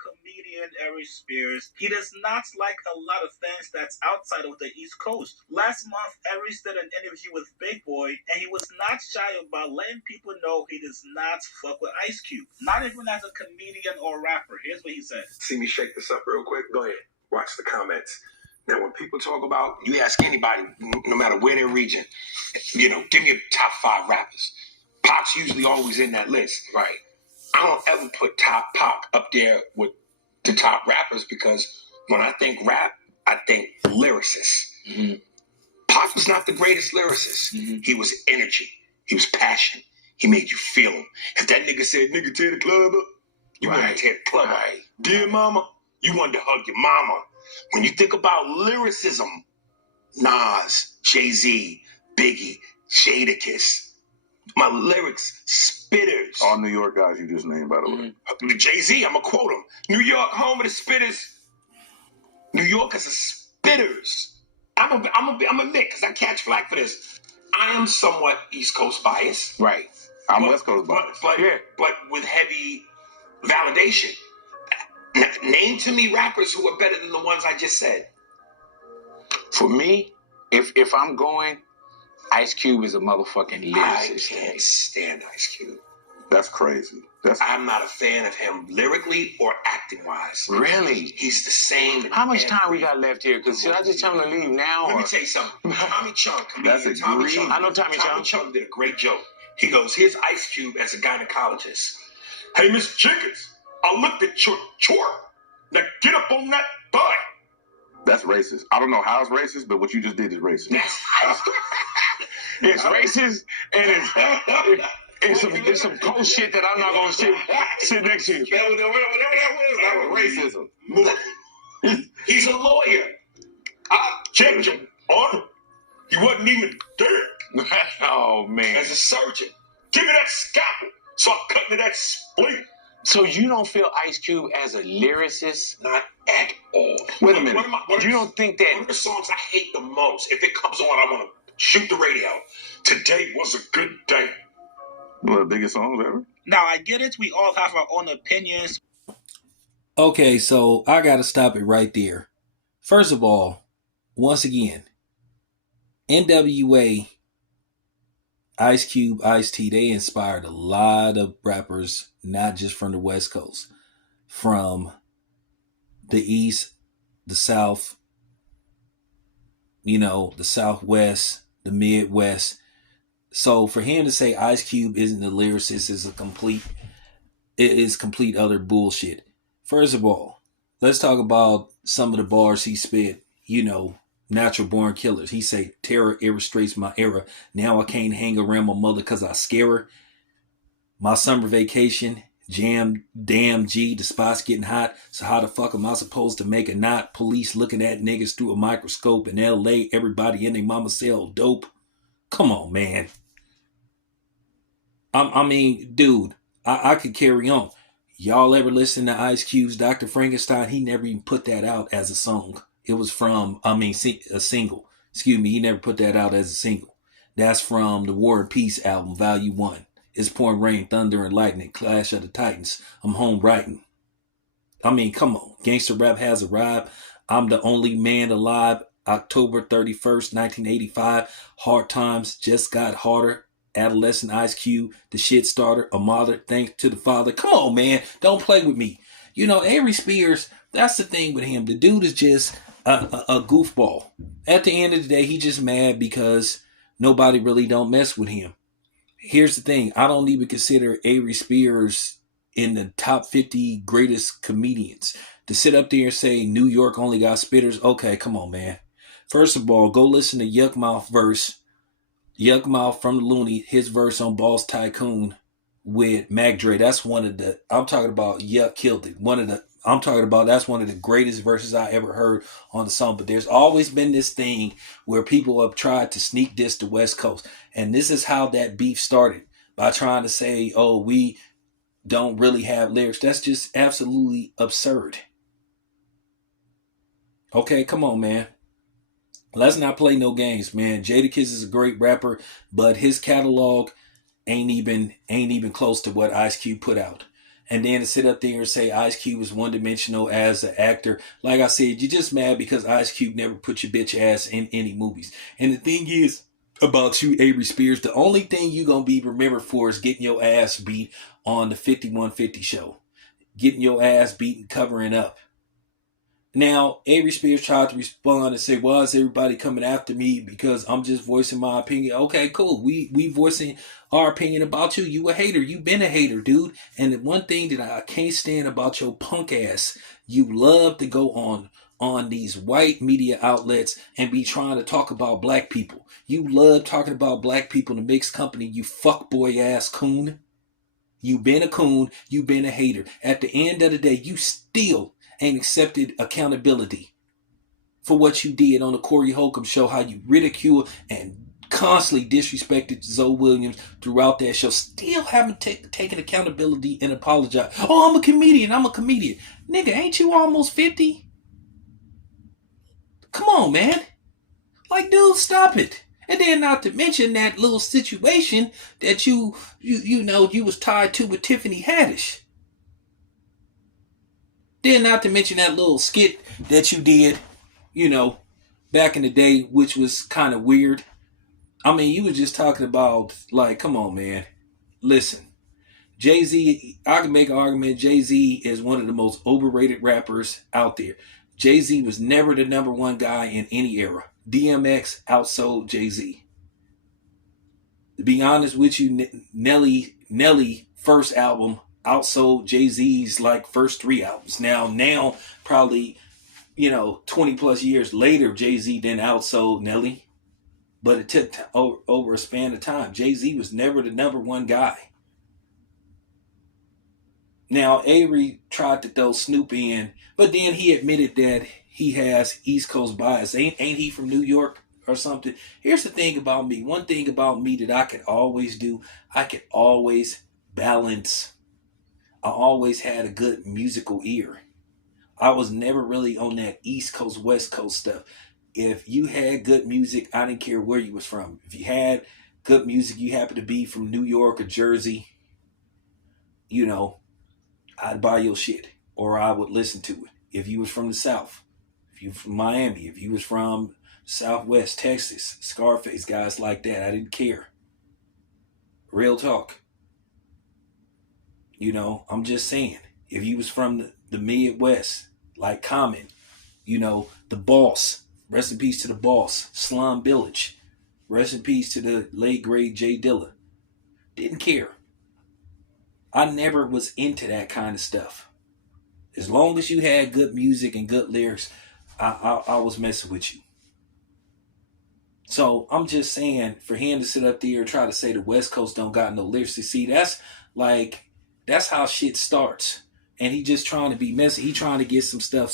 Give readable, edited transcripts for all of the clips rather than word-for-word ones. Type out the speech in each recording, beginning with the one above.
comedian Arie Spears, he does not like a lot of things that's outside of the East Coast. Last month, Aries did an interview with Big Boy, and he was not shy about letting people know he does not fuck with Ice Cube. Not even as a comedian or rapper. Here's what he said. See me shake this up real quick? Go ahead. Watch the comments. Now, when people talk about, you ask anybody, no matter where their region, give me a top 5 rappers. Pac's usually always in that list. Right. I don't ever put Pac up there with the top rappers because when I think rap, I think lyricist. Mm-hmm. Pac was not the greatest lyricist. Mm-hmm. He was energy. He was passion. He made you feel him. If that nigga said, nigga, tear the club up, you wanted to tear the club up. Dear mama, you wanted to hug your mama. When you think about lyricism, Nas, Jay-Z, Biggie, Jadakiss, my lyrics, spitters. All New York guys you just named, by the way. Jay-Z, I'm going to quote him. New York, home of the spitters. New York is a spitters. I'm a admit, because I catch flack for this. I am somewhat East Coast biased. Right. I'm West Coast biased. But with heavy validation. Name to me rappers who are better than the ones I just said. For me, if I'm going, Ice Cube is a motherfucking lyricist. I can't stand Ice Cube. That's crazy. I'm not a fan of him lyrically or acting-wise. Really? He's the same. How much time we got left here? Because should I just tell him to leave now? Let me tell you something. Tommy Chunk. That's a Tommy Chunk. I know Tommy Chunk. Tommy Chunk did a great joke. He goes, here's Ice Cube as a gynecologist. Hey, Miss Jenkins, I looked at your chart. Now get up on that butt. That's racist. I don't know how it's racist, but what you just did is racist. It's racist, and it's some cold shit that I'm not going to sit next to you. That was racism. He's a lawyer. I checked him on. He wasn't even there. Oh, man. As a surgeon, give me that scalpel so I cut into that spleen. So you don't feel Ice Cube as a lyricist? Not at all. Wait a minute. You don't think that... One of the songs I hate the most, if it comes on, I want to shoot the radio. Today was a good day. One of the biggest songs ever. Now, I get it. We all have our own opinions. Okay, so I got to stop it right there. First of all, once again, NWA, Ice Cube, Ice-T, they inspired a lot of rappers, not just from the West Coast, from the East, the South, the Southwest, the Midwest. So for him to say Ice Cube isn't a lyricist is complete other bullshit. First of all, let's talk about some of the bars he spit, natural born killers. He say, terror illustrates my era. Now I can't hang around my mother because I scare her. My summer vacation, jam, damn G, the spot's getting hot. So how the fuck am I supposed to make a knot? Police looking at niggas through a microscope in LA. Everybody in their mama sell dope. Come on, man. I mean, dude, I could carry on. Y'all ever listen to Ice Cube's Dr. Frankenstein? He never even put that out as a song. It was from, a single. Excuse me, he never put that out as a single. That's from the War and Peace album, Volume 1. It's pouring rain, thunder, and lightning. Clash of the Titans. I'm home writing. I mean, come on. Gangster rap has arrived. I'm the only man alive. October 31st, 1985. Hard times just got harder. Adolescent Ice Cube, the shit starter, a mother, thanks to the father. Come on, man. Don't play with me. Arie Spears, that's the thing with him. The dude is just a goofball. At the end of the day, he just mad because nobody really don't mess with him. Here's the thing. I don't even consider Arie Spears in the top 50 greatest comedians. To sit up there and say New York only got spitters. Okay, come on, man. First of all, go listen to Yuck Mouth verse. Yuck Mouth from the Looney, his verse on Boss Tycoon with Mac Dre. That's one of the, I'm talking about Yuck killed it. That's one of the greatest verses I ever heard on the song. But there's always been this thing where people have tried to sneak diss the West Coast. And this is how that beef started. By trying to say, oh, we don't really have lyrics. That's just absolutely absurd. Okay, come on, man. Let's not play no games, man. Jadakiss is a great rapper, but his catalog ain't even close to what Ice Cube put out. And then to sit up there and say Ice Cube is one-dimensional as an actor, like I said, you're just mad because Ice Cube never put your bitch ass in any movies. And the thing is about you, Arie Spears, the only thing you gonna be remembered for is getting your ass beat on the 5150 show, getting your ass beat and covering up. Now, Arie Spears tried to respond and say, "Why is everybody coming after me? Because I'm just voicing my opinion." Okay, cool. We voicing our opinion about you. You a hater. You been a hater, dude. And the one thing that I can't stand about your punk ass, you love to go on these white media outlets and be trying to talk about black people. You love talking about black people in a mixed company, you fuckboy ass coon. You been a coon. You been a hater. At the end of the day, you still ain't accepted accountability for what you did on the Corey Holcomb show, how you ridiculed and constantly disrespected Zoe Williams throughout that show. Still haven't taken accountability and apologized. Oh, I'm a comedian. Nigga, ain't you almost 50? Come on, man. Like, dude, stop it. And then not to mention that little situation that you was tied to with Tiffany Haddish. Then not to mention that little skit that you did, back in the day, which was kind of weird. I mean, you were just talking about, like, come on, man. Listen, Jay-Z, I can make an argument Jay-Z is one of the most overrated rappers out there. Jay-Z was never the number one guy in any era. DMX outsold Jay-Z. To be honest with you, Nelly first album outsold Jay-Z's like first 3 albums. Now probably 20 plus years later, Jay-Z then outsold Nelly, but it took over a span of time. Jay-Z was never the number one guy. Now Arie tried to throw Snoop in, but then he admitted that he has East Coast bias. Ain't he from New York or something? Here's the thing about me. One thing about me that I could always do, I could always balance. I always had a good musical ear. I was never really on that East Coast, West Coast stuff. If you had good music, I didn't care where you was from. If you had good music, you happened to be from New York or Jersey, I'd buy your shit or I would listen to it. If you was from the South, if you from Miami, if you was from Southwest Texas, Scarface, guys like that, I didn't care. Real talk. I'm just saying, if you was from the Midwest, like Common, the Boss, rest in peace to the Boss, Slum Village, rest in peace to the late great Jay Dilla, didn't care. I never was into that kind of stuff. As long as you had good music and good lyrics, I was messing with you. So I'm just saying, for him to sit up there and try to say the West Coast don't got no lyrics, see, that's how shit starts. And he just trying to be messy. He trying to get some stuff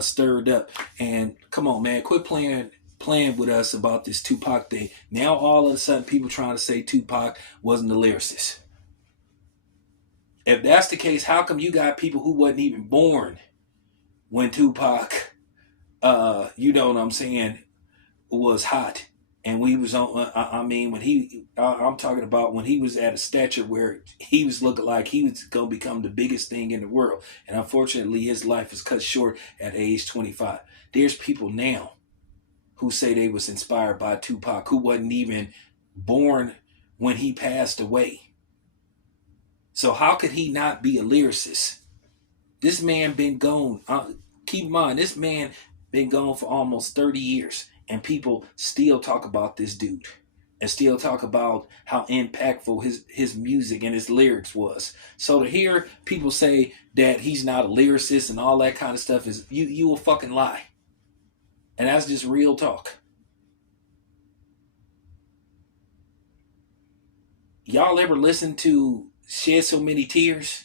stirred up. And come on, man, quit playing with us about this Tupac thing. Now all of a sudden people trying to say Tupac wasn't a lyricist. If that's the case, how come you got people who wasn't even born when Tupac, was hot? And we was on, I'm talking about when he was at a stature where he was looking like he was going to become the biggest thing in the world. And unfortunately, his life was cut short at age 25. There's people now who say they was inspired by Tupac, who wasn't even born when he passed away. So how could he not be a lyricist? This man been gone. Keep in mind, this man been gone for almost 30 years. And people still talk about this dude. And still talk about how impactful his music and his lyrics was. So to hear people say that he's not a lyricist and all that kind of stuff is, you a fucking lie. And that's just real talk. Y'all ever listen to Shed So Many Tears?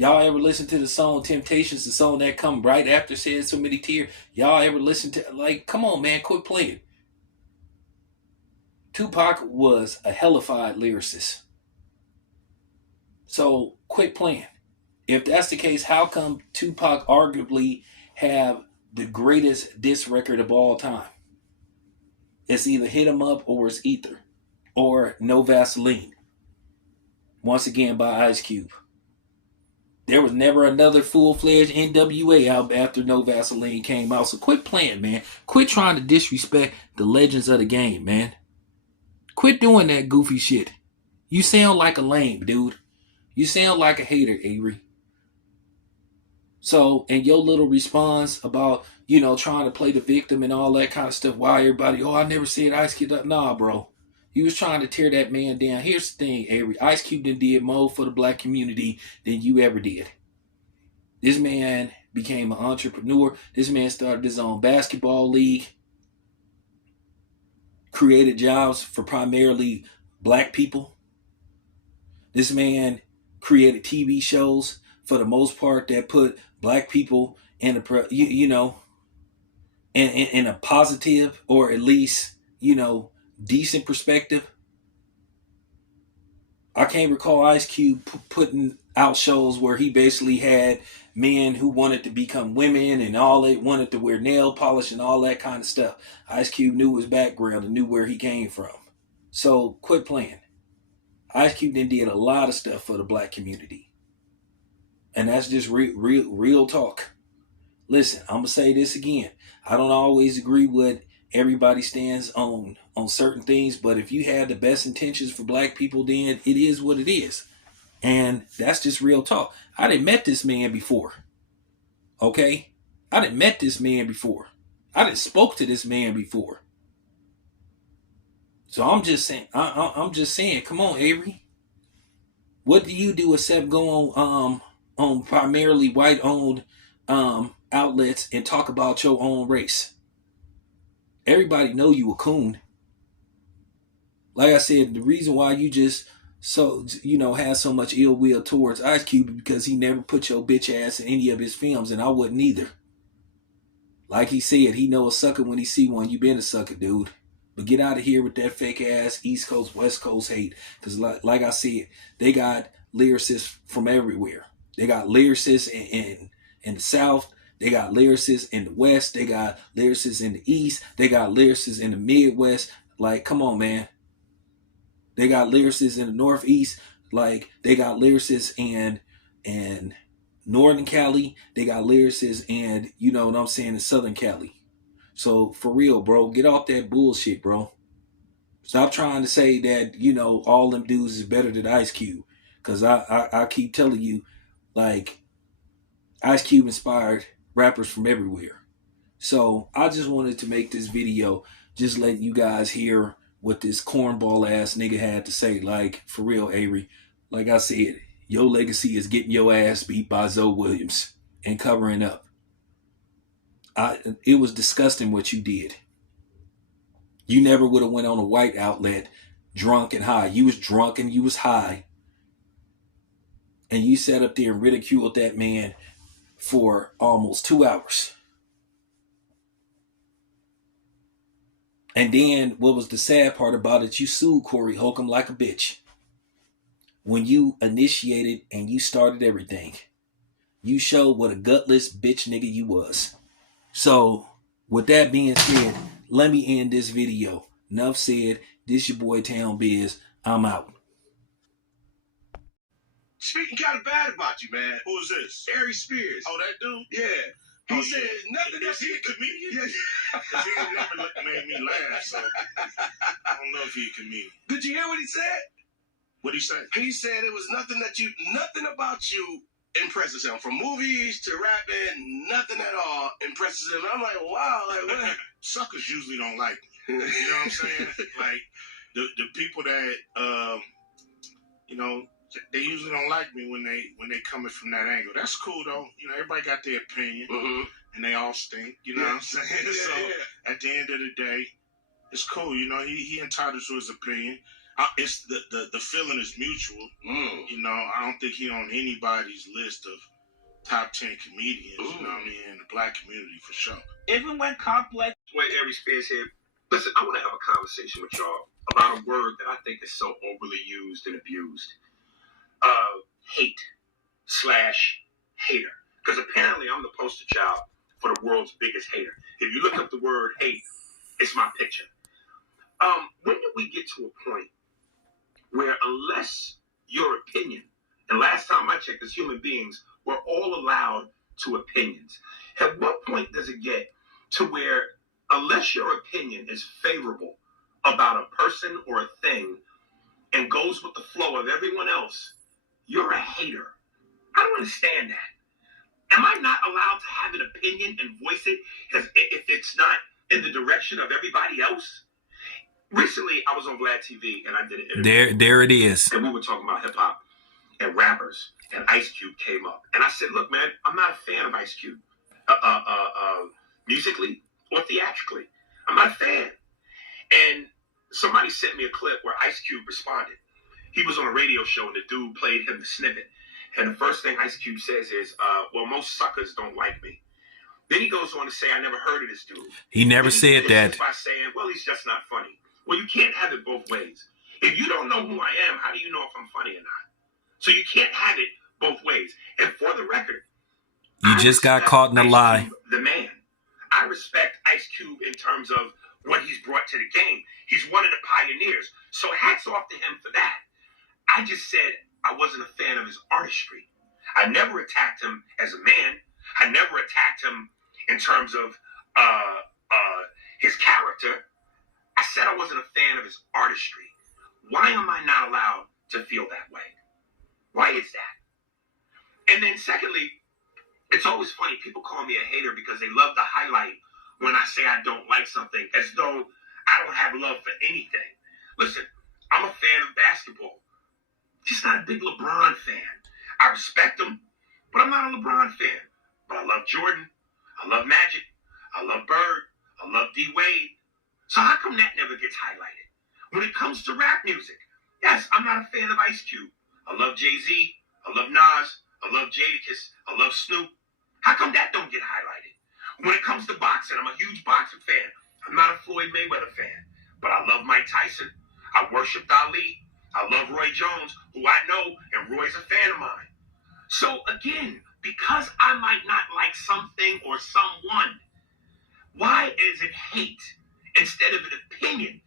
Y'all ever listen to the song Temptations, the song that come right after Shed So Many Tears? Y'all ever listen to, come on, man, quit playing. Tupac was a hellified lyricist. So quit playing. If that's the case, how come Tupac arguably have the greatest diss record of all time? It's either Hit 'Em Up or it's Ether or No Vaseline. once again by Ice Cube. There was never another full-fledged NWA album after No Vaseline came out. So quit playing, man. Quit trying to disrespect the legends of the game, man. Quit doing that goofy shit. You sound like a lame, dude. You sound like a hater, Arie. So, and your little response about, trying to play the victim and all that kind of stuff, why everybody, I never said Ice Cube. Nah, bro. You was trying to tear that man down. Here's the thing, Arie. Ice Cube did more for the black community than you ever did. This man became an entrepreneur. This man started his own basketball league. Created jobs for primarily black people. This man created TV shows for the most part that put black people in in a positive or at least, decent perspective. I can't recall Ice Cube putting out shows where he basically had men who wanted to become women and all they wanted to wear nail polish and all that kind of stuff. Ice Cube knew his background and knew where he came from. So quit playing. Ice Cube did a lot of stuff for the black community. And that's just real talk. Listen, I'm going to say this again. I don't always agree with everybody stands on certain things, but if you had the best intentions for black people, then it is what it is. And that's just real talk. I didn't met this man before. Okay? I didn't met this man before. I didn't spoke to this man before. So I'm just saying, I'm just saying, come on, Arie. What do you do except go on primarily white-owned outlets and talk about your own race? Everybody know you a coon. Like I said, the reason why you just have so much ill will towards Ice Cube is because he never put your bitch ass in any of his films, and I wouldn't either. Like he said, he know a sucker when he see one. You been a sucker, dude. But get out of here with that fake ass East Coast, West Coast hate. Because like I said, they got lyricists from everywhere. They got lyricists in the South. They got lyricists in the West. They got lyricists in the East. They got lyricists in the Midwest. Like, come on, man. They got lyricists in the Northeast. Like, they got lyricists in Northern Cali. They got lyricists in, in Southern Cali. So, for real, bro, get off that bullshit, bro. Stop trying to say that, all them dudes is better than Ice Cube. Because I keep telling you, like, Ice Cube inspired rappers from everywhere. So, I just wanted to make this video, just let you guys hear what this cornball ass nigga had to say. Like, for real, Arie. Like I said, your legacy is getting your ass beat by Zoe Williams and covering up. It was disgusting what you did. You never would have went on a white outlet drunk and high. You was drunk and you was high. And you sat up there and ridiculed that man for almost 2 hours. And then what was the sad part about it, you sued Corey Holcomb like a bitch. When you initiated and you started everything. You showed what a gutless bitch nigga you was. So, with that being said, let me end this video. Enough said. This your boy Town Biz. I'm out. Speaking kind of bad about you, man. Who's this? Arie Spears. Oh, that dude? Yeah. He said nothing. Is he a comedian? Yeah. Because he ain't never made me laugh, so I don't know if he's a comedian. Did you hear what he said? What'd he say? He said it was nothing about you impresses him. From movies to rapping, nothing at all impresses him. I'm like, wow, like what? Suckers usually don't like me. You know what I'm saying? Like the people that they usually don't like me when they coming from that angle. That's cool though. Everybody got their opinion, and they all stink. You know what I'm saying? So at the end of the day, it's cool. He entitled to his opinion. It's the feeling is mutual. I don't think he on anybody's list of top 10 comedians. You know what I mean? In the black community for sure. Even when complex. Wait, Arie Spears here. Listen, I want to have a conversation with y'all about a word that I think is so overly used and abused. Hate/hater. Because apparently I'm the poster child for the world's biggest hater. If you look up the word hate, it's my picture. When did we get to a point where unless your opinion. And last time I checked, as human beings, we're all allowed to opinions. At what point does it get to where, unless your opinion is favorable about a person or a thing and goes with the flow of everyone else, you're a hater? I don't understand that. Am I not allowed to have an opinion and voice it if it's not in the direction of everybody else? Recently, I was on Vlad TV and I did an interview. There it is. And we were talking about hip hop and rappers, and Ice Cube came up. And I said, look, man, I'm not a fan of Ice Cube. Musically or theatrically. I'm not a fan. And somebody sent me a clip where Ice Cube responded. He was on a radio show and the dude played him the snippet. And the first thing Ice Cube says is, well, most suckers don't like me. Then he goes on to say, I never heard of this dude. He never said that. By saying, well, he's just not funny. Well, you can't have it both ways. If you don't know who I am, how do you know if I'm funny or not? So you can't have it both ways. And for the record, you just got caught in a lie. Cube, the man. I respect Ice Cube in terms of what he's brought to the game. He's one of the pioneers. So hats off to him for that. I just said I wasn't a fan of his artistry. I never attacked him as a man. I never attacked him in terms of his character. I said I wasn't a fan of his artistry. Why am I not allowed to feel that way? Why is that? And then secondly, it's always funny. People call me a hater because they love to highlight when I say I don't like something, as though I don't have love for anything. Listen, I'm a fan of basketball. Just not a big LeBron fan. I respect him, but I'm not a LeBron fan. But I love Jordan. I love Magic. I love Bird. I love D. Wade. So how come that never gets highlighted? When it comes to rap music, yes, I'm not a fan of Ice Cube. I love Jay-Z. I love Nas. I love Jadakiss. I love Snoop. How come that don't get highlighted? When it comes to boxing, I'm a huge boxing fan. I'm not a Floyd Mayweather fan, but I love Mike Tyson. I worshiped Ali. I love Roy Jones, who I know, and Roy's a fan of mine. So again, because I might not like something or someone, why is it hate instead of an opinion?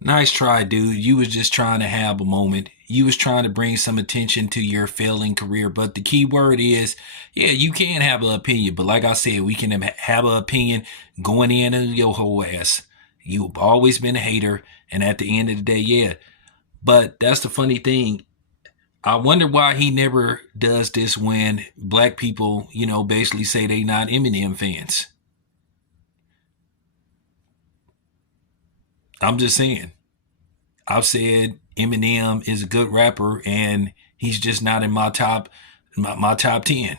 Nice try, dude. You was just trying to have a moment. You was trying to bring some attention to your failing career. But the key word is, yeah, you can have an opinion. But like I said, we can have an opinion going in on your whole ass. You've always been a hater. And at the end of the day, yeah. But that's the funny thing. I wonder why he never does this when black people, basically say they not Eminem fans. I'm just saying. I've said Eminem is a good rapper and he's just not in my top 10.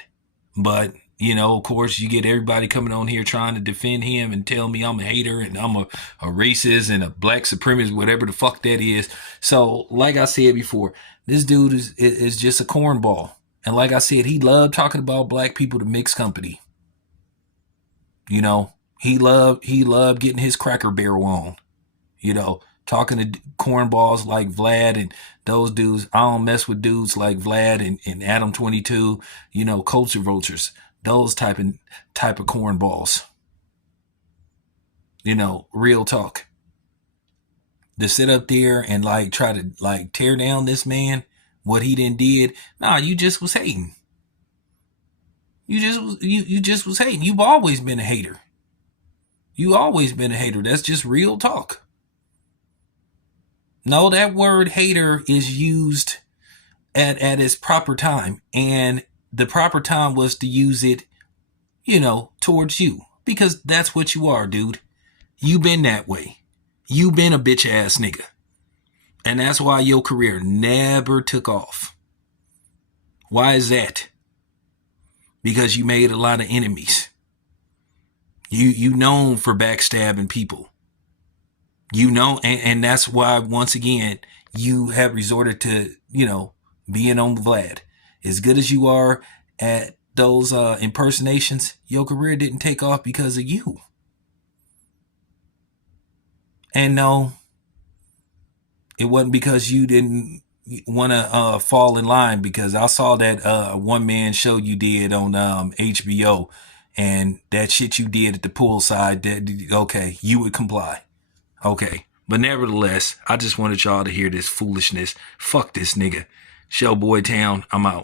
But, of course, you get everybody coming on here trying to defend him and tell me I'm a hater and I'm a racist and a black supremacist, whatever the fuck that is. So, like I said before, this dude is just a cornball. And like I said, he loved talking about black people to mix company. He loved getting his Cracker Barrel on. Talking to cornballs like Vlad and those dudes. I don't mess with dudes like Vlad and Adam 22, culture vultures, those type of cornballs. Real talk. To sit up there and try to tear down this man, what he did. Nah, you just was hating. You just was hating. You've always been a hater. You always been a hater. That's just real talk. No, that word hater is used at its proper time. And the proper time was to use it, towards you. Because that's what you are, dude. You been that way. You been a bitch ass nigga. And that's why your career never took off. Why is that? Because you made a lot of enemies. You known for backstabbing people. And that's why, once again, you have resorted to, being on Vlad. As good as you are at those impersonations, your career didn't take off because of you. And no, it wasn't because you didn't want to fall in line, because I saw that one-man show you did on HBO, and that shit you did at the poolside, okay, you would comply. Okay, But nevertheless, I just wanted y'all to hear this foolishness. Fuck this nigga. Shellboy Town, I'm out.